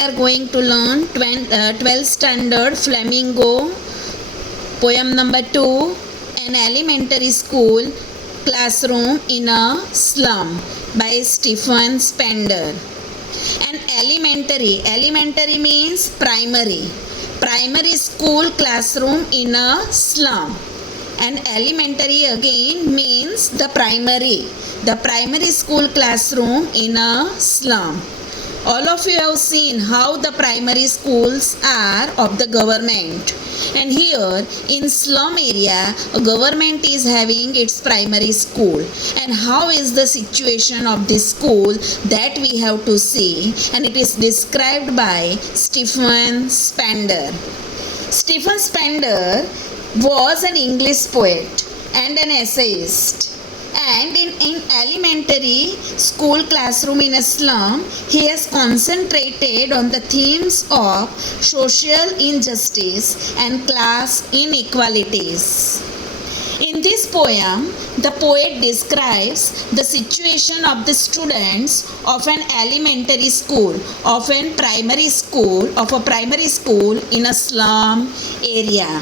We are going to learn 12th standard Flamingo, poem number 2, an elementary school classroom in a slum by Stephen Spender. An elementary means primary school classroom in a slum. And elementary again means the primary school classroom in a slum. All of you have seen how the primary schools are of the government, and here in slum area a government is having its primary school, and how is the situation of this school that we have to see, and it is described by Stephen Spender. Stephen Spender was an English poet and an essayist. And in elementary school classroom in a slum, he has concentrated on the themes of social injustice and class inequalities. In this poem, the poet describes the situation of the students of an elementary school, of a primary school in a slum area.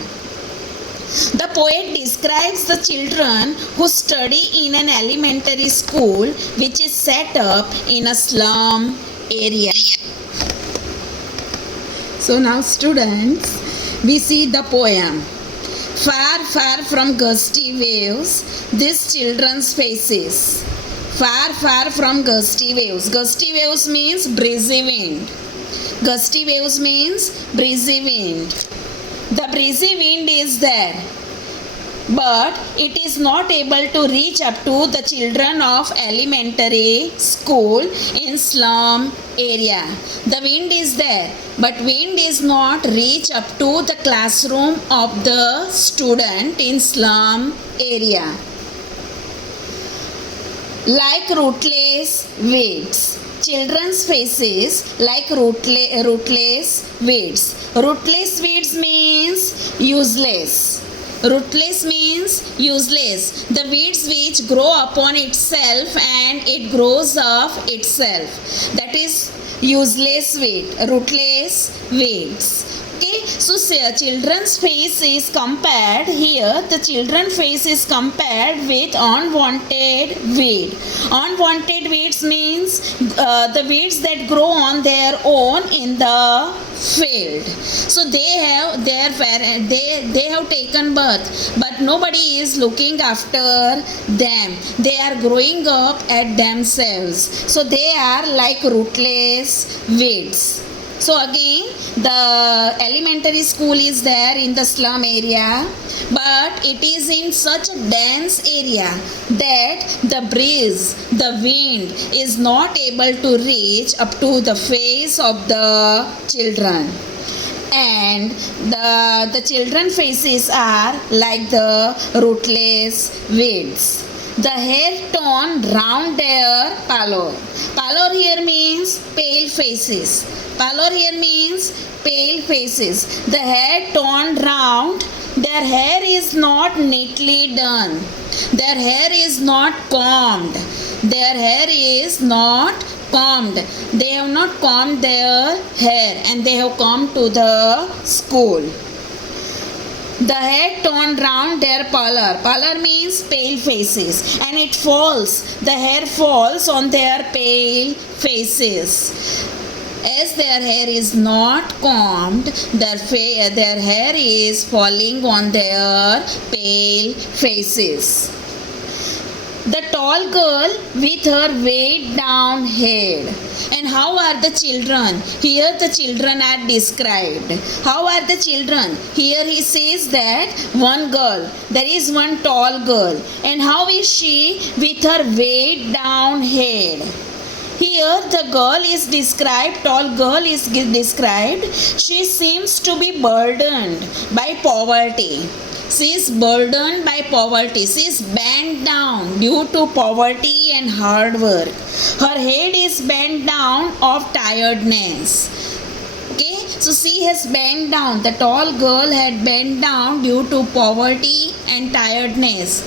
The poet describes the children who study in an elementary school which is set up in a slum area. So now students, we see the poem. Far, far from gusty waves, these children's faces. Far, far from gusty waves. Gusty waves means breezy wind. Gusty waves means breezy wind. The breezy wind is there, but it is not able to reach up to the children of elementary school in slum area. The wind is there, but wind is not reach up to the classroom of the student in slum area. Like rootless weeds. Children's faces like rootless weeds. Rootless weeds means useless. Rootless means useless. The weeds which grow upon itself and it grows of itself. That is useless weed. Rootless weeds. Okay, so children's face is compared here. The children's face is compared with unwanted weed. Unwanted weeds means the weeds that grow on their own in the field. So they have they have taken birth, but nobody is looking after them. They are growing up at themselves. So they are like rootless weeds. So again, the elementary school is there in the slum area, but it is in such a dense area that the breeze, the wind is not able to reach up to the face of the children. And the children faces are like the rootless weeds. The hair torn round their pallor. Pallor here means pale faces. Pallor here means pale faces. The hair torn round. Their hair is not neatly done. Their hair is not combed. Their hair is not combed. They have not combed their hair and they have come to the school. The hair torn round their pallor. Pallor means pale faces, and it falls. The hair falls on their pale faces. As their hair is not combed, their hair is falling on their pale faces. The tall girl with her weighed down head. And how are the children? Here the children are described. How are the children? Here he says that one girl, there is one tall girl. And how is she with her weighed down head? Here the girl is described, tall girl is described. She seems to be burdened by poverty. She is burdened by poverty. She is bent down due to poverty and hard work. Her head is bent down of tiredness. Okay, so she has bent down. The tall girl had bent down due to poverty and tiredness.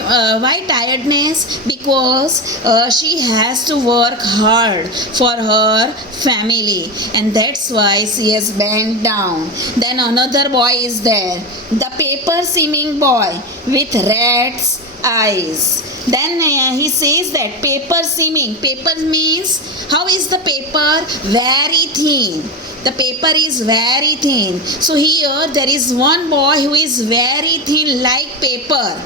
Why tiredness? Because she has to work hard for her family, and that's why she has bent down. Then another boy is there, the paper seeming boy with rat's eyes. Then he says that paper seeming. Paper means, how is the paper? Very thin. The paper is very thin. So here there is one boy who is very thin like paper.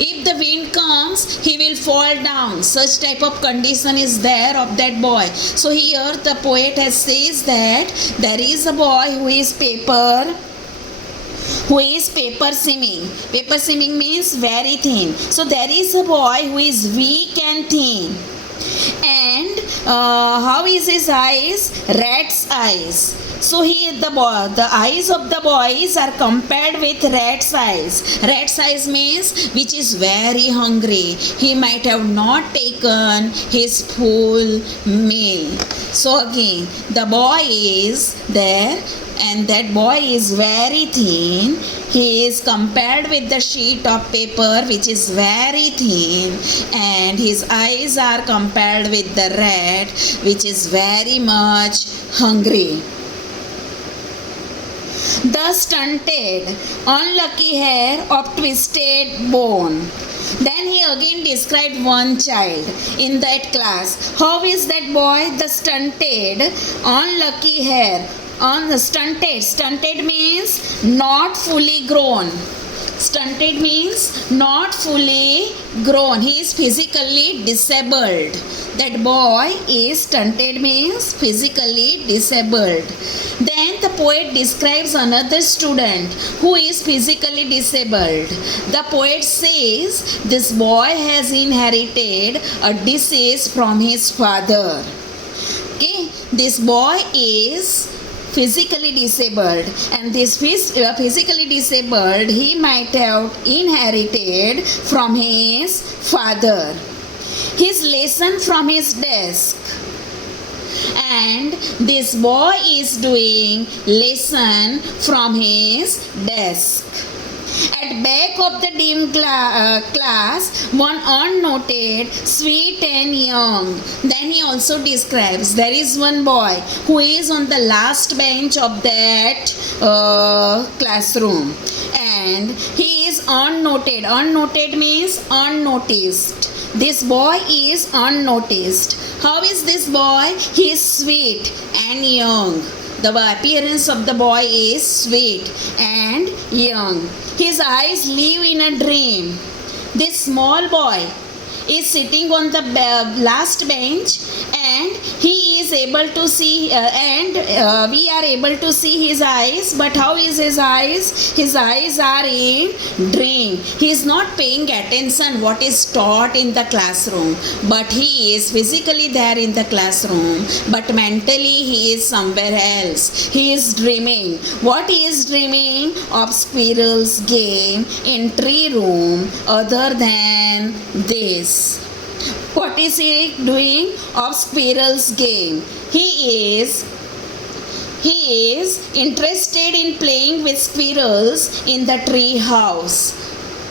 If the wind comes, he will fall down. Such type of condition is there of that boy. So here the poet has says that there is a boy who is paper seeming. Paper seeming means very thin. So there is a boy who is weak and thin. And how is his eyes? Rat's eyes. So the eyes of the boys are compared with rat's eyes. Rat's eyes means which is very hungry. He might have not taken his full meal. So again, the boy is there, and that boy is very thin. He is compared with the sheet of paper which is very thin, and his eyes are compared with the rat which is very much hungry. The stunted, unlucky hair of twisted bone. Then he again described one child in that class. How is that boy? The stunted, unlucky hair. On the stunted. Stunted means not fully grown. Stunted means not fully grown. He is physically disabled. That boy is stunted means physically disabled. Then the poet describes another student who is physically disabled. The poet says this boy has inherited a disease from his father. Okay, this boy is physically disabled, and this physically disabled he might have inherited from his father. His lesson from his desk, and this boy is doing lesson from his desk. At back of the dim class, one unnoted, sweet and young. Then he also describes there is one boy who is on the last bench of that classroom, and he is unnoted. Unnoted means unnoticed. This boy is unnoticed. How is this boy? He is sweet and young. The appearance of the boy is sweet and young. His eyes live in a dream. This small boy is sitting on the last bench, and he is able to see we are able to see his eyes. But how is his eyes? His eyes are in dream. He is not paying attention what is taught in the classroom, but he is physically there in the classroom, but mentally he is somewhere else. He is dreaming. What he is dreaming? Of squirrel's game in tree room other than this. What is he doing? Of squirrel's game. He is interested in playing with squirrels in the tree house.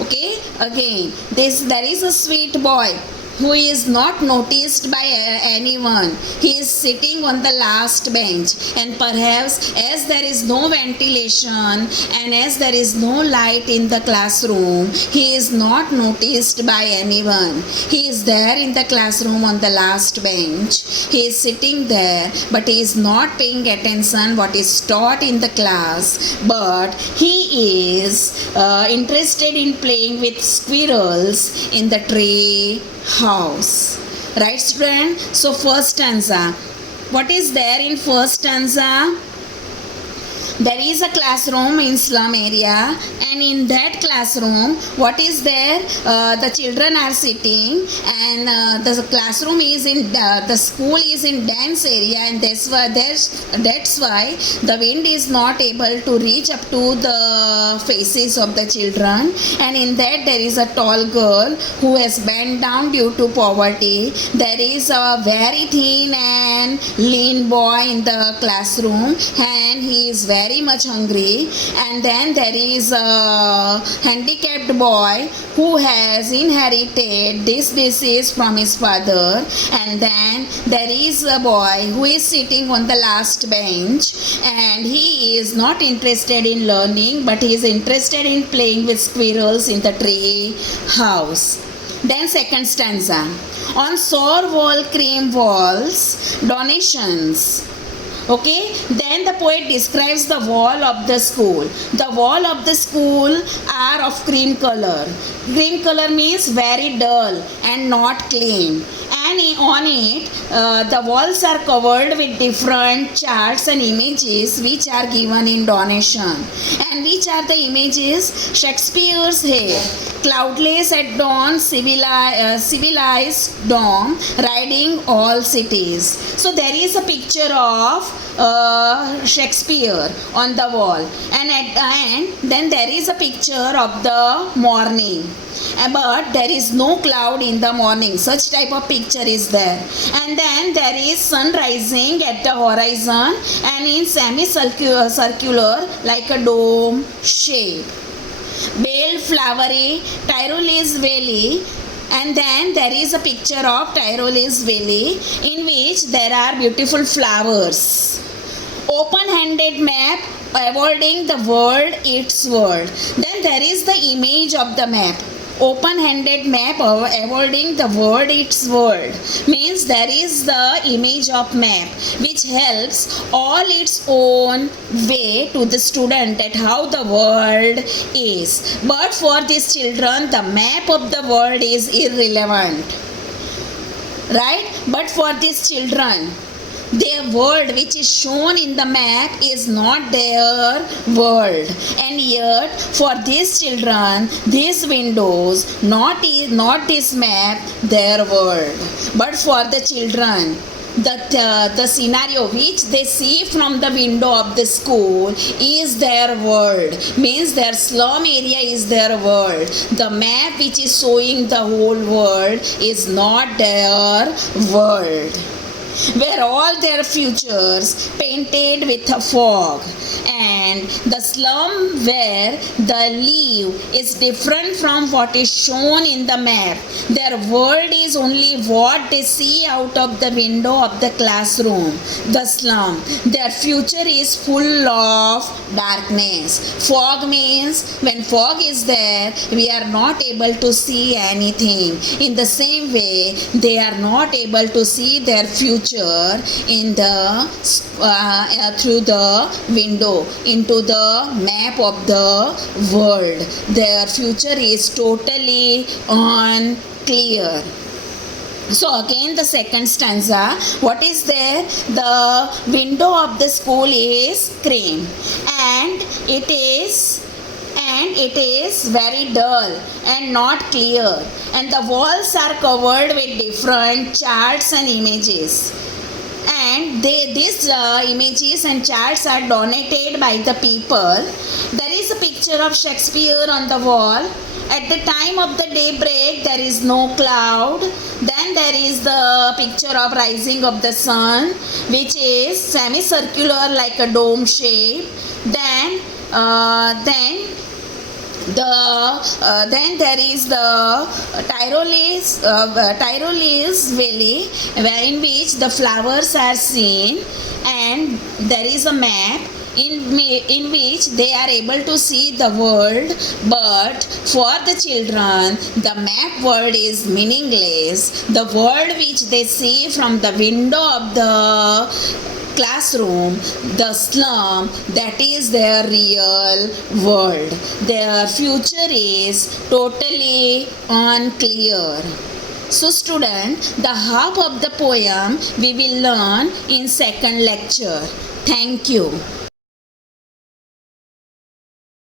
Okay, again, there is a sweet boy who is not noticed by anyone. He is sitting on the last bench, and perhaps as there is no ventilation and as there is no light in the classroom, he is not noticed by anyone. He is there in the classroom on the last bench. He is sitting there, but he is not paying attention what is taught in the class, but he is interested in playing with squirrels in the tree house. Right, student? So first stanza. What is there in first stanza? There is a classroom in slum area, and in that classroom, what is there? The children are sitting, and the classroom is in the school is in dense area, and that's why the wind is not able to reach up to the faces of the children. And in that there is a tall girl who has bent down due to poverty. There is a very thin and lean boy in the classroom, and he is very very much hungry, and then there is a handicapped boy who has inherited this disease from his father, and then there is a boy who is sitting on the last bench, and he is not interested in learning, but he is interested in playing with squirrels in the tree house. Then second stanza. On sour wall, cream walls, donations. Okay, then the poet describes the wall of the school. The wall of the school are of cream color. Cream color means very dull and not clean. And on it, the walls are covered with different charts and images which are given in donation. And which are the images? Shakespeare's hair, cloudless at dawn, civilized dawn, riding all cities. So there is a picture of Shakespeare on the wall, and at the end then there is a picture of the morning, but there is no cloud in the morning. Such type of picture is there, and then there is sun rising at the horizon and in semicircular like a dome shape. Bale flowery, Tyrolese valley, and then there is a picture of Tyrolese valley in which there are beautiful flowers. Open-handed map avoiding the world its world. Then there is the image of the map. Open-handed map avoiding the world its world means there is the image of map which helps all its own way to the student at how the world is. But for these children, the map of the world is irrelevant, right? But for these children, their world which is shown in the map is not their world, and yet for these children these windows not this map their world. But for the children, the scenario which they see from the window of the school is their world, means their slum area is their world. The map which is showing the whole world is not their world, where all their futures painted with a fog, and the slum where the leaf is different from what is shown in the map. Their world is only what they see out of the window of the classroom. The slum, their future is full of darkness. Fog means when fog is there, we are not able to see anything. In the same way, they are not able to see their future in the through the window into the map of the world. Their future is totally unclear. So again the second stanza, what is there? The window of the school is cream, and it is very dull and not clear, and the walls are covered with different charts and images, and these images and charts are donated by the people. There is a picture of Shakespeare on the wall. At the time of the daybreak, there is no cloud. Then there is the picture of rising of the sun, which is semicircular like a dome shape. Then there is the Tyrolese valley, in which the flowers are seen, and there is a map in which they are able to see the world. But for the children, the map world is meaningless. The world which they see from the window of the classroom, the slum, that is their real world. Their future is totally unclear. So student, the half of the poem we will learn in second lecture. Thank you.